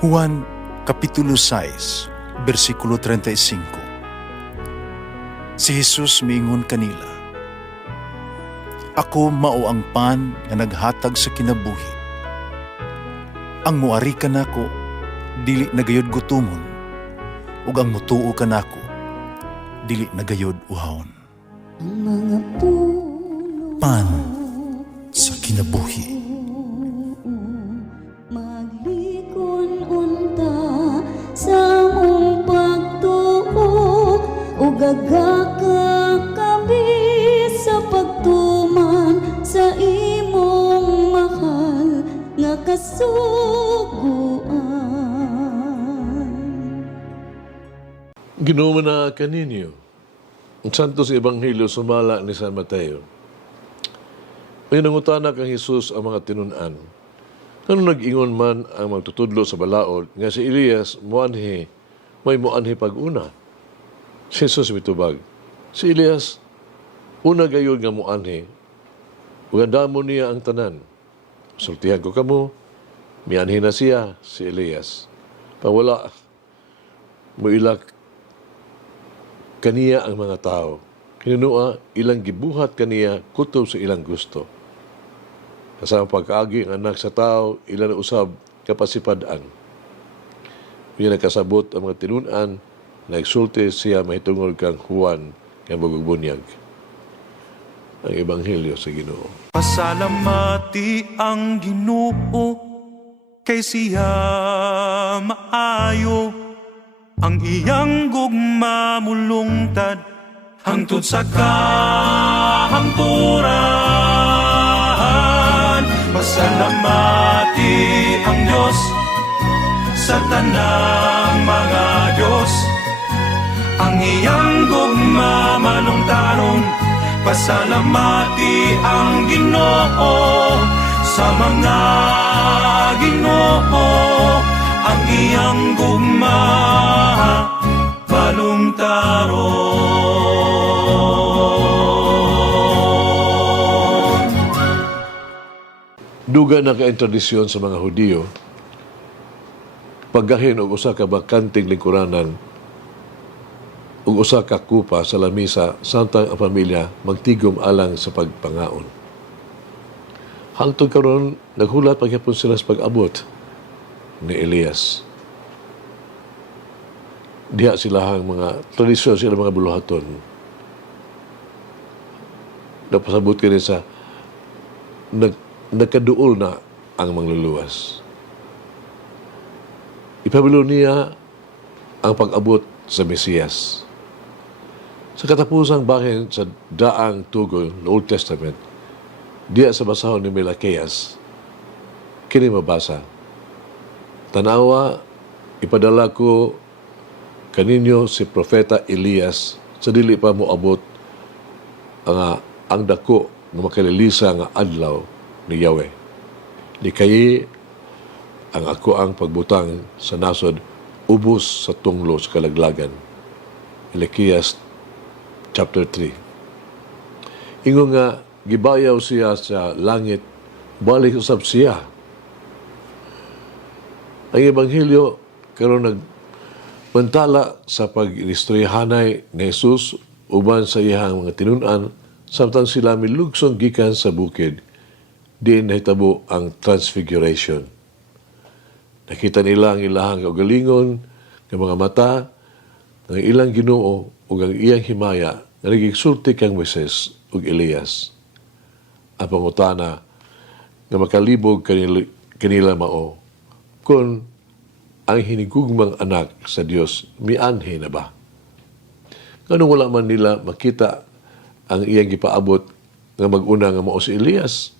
Juan Kapitulo 6, versikulo 35. Si Jesus miingon kanila, "Ako mao ang pan nga naghatag sa kinabuhi. Ang muari kanako dili nagayod gutomon, ug ang mutuo kanako dili nagayod uhawon." Ang mga puno Pan sa kinabuhi. maglikon unta sa mong pagtuo ug gagaka kami sa pagtuman sa imong mahal nga kasuguan. Ginoo na kaninyo. Ang Santos Ebanghelyo sumala ni San Mateo. May nangutana kang Jesus ang mga tinunan. Kano nag-ingon man ang magtutudlo sa balaod nga si Elias may muanhi pag-una. Si Jesus mitubag, si Elias una gayud nga muanhi ug andamo niya ang tanan. Sultihan ko kamo, mianhi na siya si Elias. Pawala mo ilak kaniya ang mga tao. Kinunua, ilang gibuhat kaniya kutob sa ilang gusto. Kasama pagkaagi ang anak sa tao, ilan usab kapasipadaan. Yung nagkasabot ang mga tinunan, nagsulti siya mahitungod kang Juan nga bubunyag. Ang Ebanghelyo sa Ginoo. Pasalamati ang Ginoo kay siya maayo. Ang iyang gugma mulungtad hangtod sa kahangturan. Pasalamati ang Diyos sa tanang mga Diyos. Ang iyang gugma malungtaron. Pasalamati ang Ginoo sa mga Ginoo. Ang iyang gugma malungtaron. Duga na ka-intradisyon sa mga Hudiyo, paggahin og usa ka bakanting lingkuranan ug usa ka kupa sa lamisa samtang ang pamilya magtigom alang sa pagpangaon. Hangtod karon naghulat pagyapon sila sa pag-abot ni Elias. Diha sila ang mga tradisyon, sila mga buluhaton. Napasabot ka rin sa nagkaduol na ang mangluluwas. Ipabilo niya ang pag-abot sa Mesiyas. Sa katapusang bahin sa daang tugon ng Old Testament, diya sa basahon ni Malakias, kini mabasa, "Tanawa, ipadala ko kaninyo si Propeta Elias sa dili pa moabot ang dako nga makalilisa nga adlaw ni Yahweh. Di kayi ang ako ang pagbutang sa nasod ubos sa tunglo sa kalaglagan." Malakias chapter 3. Ingon nga, gibayaw siya sa langit, balik usab siya. Ang Ebanghelyo karon nagmantala sa pag-inistoryahanay ni Jesus uban sa iyang mga tinunan samtang sila milugsong gikan sa bukid, diin nahitabo ang transfiguration. Nakita nila ang ilahang kaugalingon ng mga mata, ng ilang Ginoo ug ang iyang himaya nga nagigsulti kang Moises ug Elias. Ang pangutana nga makalibog kanila mao, kung ang hinigugmang anak sa Dios mianhi na ba? Ngano wala man nila makita ang iyang gipaabot nga mag-una nga mao si Elias?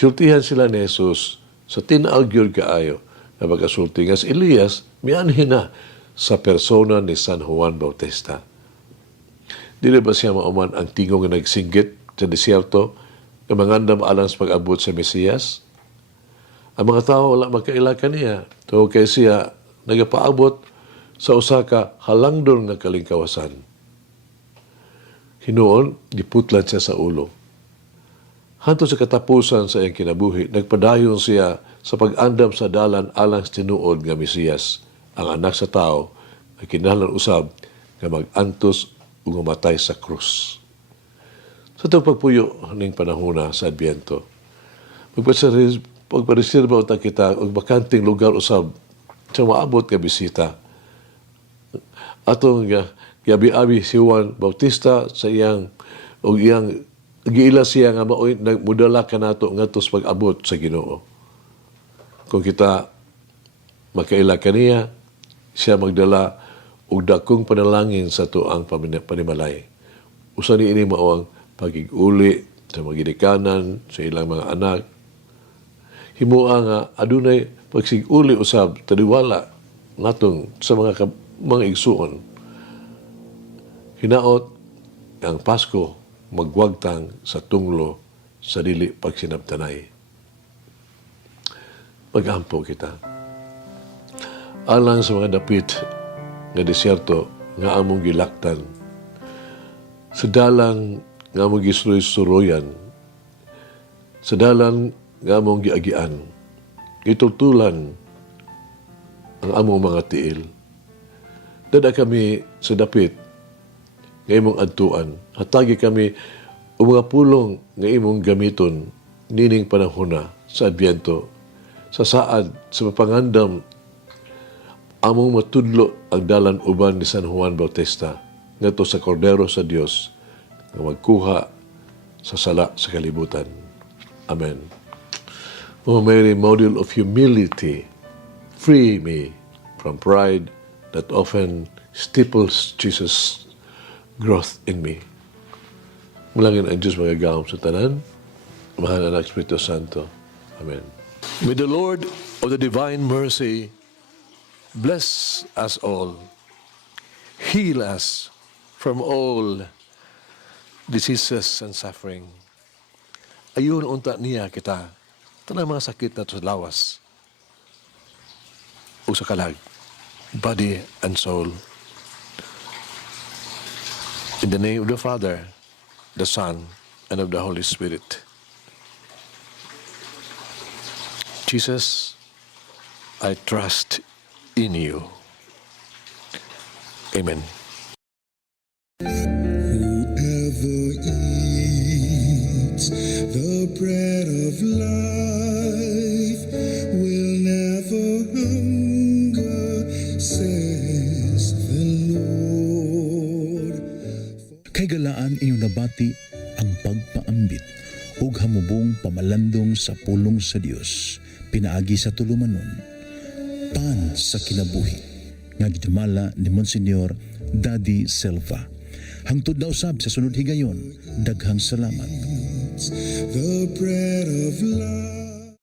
Sultihan sila ni Jesus sa tinaag yun kaayo na pagkasulti nga si Elias mianhi na sa persona ni San Juan Bautista. Dili ba siya mauman ang tingong nga nagsinggit sa disyerto nga mangandam alang sa pag-abot sa Mesiyas? Ang mga tao wala magkailakan niya. Tungkol kay siya nagapaabot sa usa ka halangdon nga kalingkawasan. Hinuon, giputlan siya sa ulo. Hantod sa katapusan sa iyang kinabuhi, nagpadayon siya sa pag-andam sa dalan alang sa tinuod nga Mesiyas, ang anak sa tao ay kinahanglan usab nga mag-antos ug mamatay sa krus. Sa itong pagpuyo ning panahona sa Adbyento, pagpareserba unta kita og bakanting lugar usab sa maabot nga bisita. Atong gabi-abi si Juan Bautista sa iyang giila siya nga maoy nagmudala kanato ngadto sa pag-abot sa Ginoo. Kung kita makaila kaniya, siya magdala og dakong panalangin sa tuang panimalay. Usa ni ini mao ang pagig-uli sa mga ginikanan sa ilang mga anak. Himuha nga adunay pagsig-uli usab taliwala natong sa mga igsuon. Hinaot ang Pasko magwagtang sa tunglo sa dili pagsinabtanay. Mag-ampo kita. Alang sa mga dapit nga desyerto nga among gilaktan, sa dalan nga among gisuroy-suroyan, sa dalan nga among giagian, itultulan ang among mga tiil. Dada kami sa dapit nga imong adtuan, hatagi kami o mga pulong nga imong gamiton nining panahona sa Adbyento, sa saad, sa mapangandam among matudlo ang dalan uban ni San Juan Bautista ngadto sa Kordero sa Dios nga magkuha sa sala sa kalibutan. Amen. O Mary, model of humility, free me from pride that often stifles Jesus' growth in me. Mulangin ang Diyos magagawam sa tanan, mahal na Espiritu Santo. Amen. May the Lord of the divine mercy bless us all, heal us from all diseases and suffering. Ayun unta niya kita, tanang mga sakit na sa lawas o sa kalag, body and soul. In the name of the Father, the Son, and of the Holy Spirit. Jesus, I trust in you. Amen. Whoever eats the bread of life will never hunger, says the Lord. Kay galaan inyong nabati ang pagpaambit ug hamubong pamalandong sa pulong sa Dios pinaagi sa tulumanon pan sa kinabuhi nga gidumala ni Monsignor Daddy Silva. Hangtod na usab sa sunod higayon, daghang salamat. The bread of life.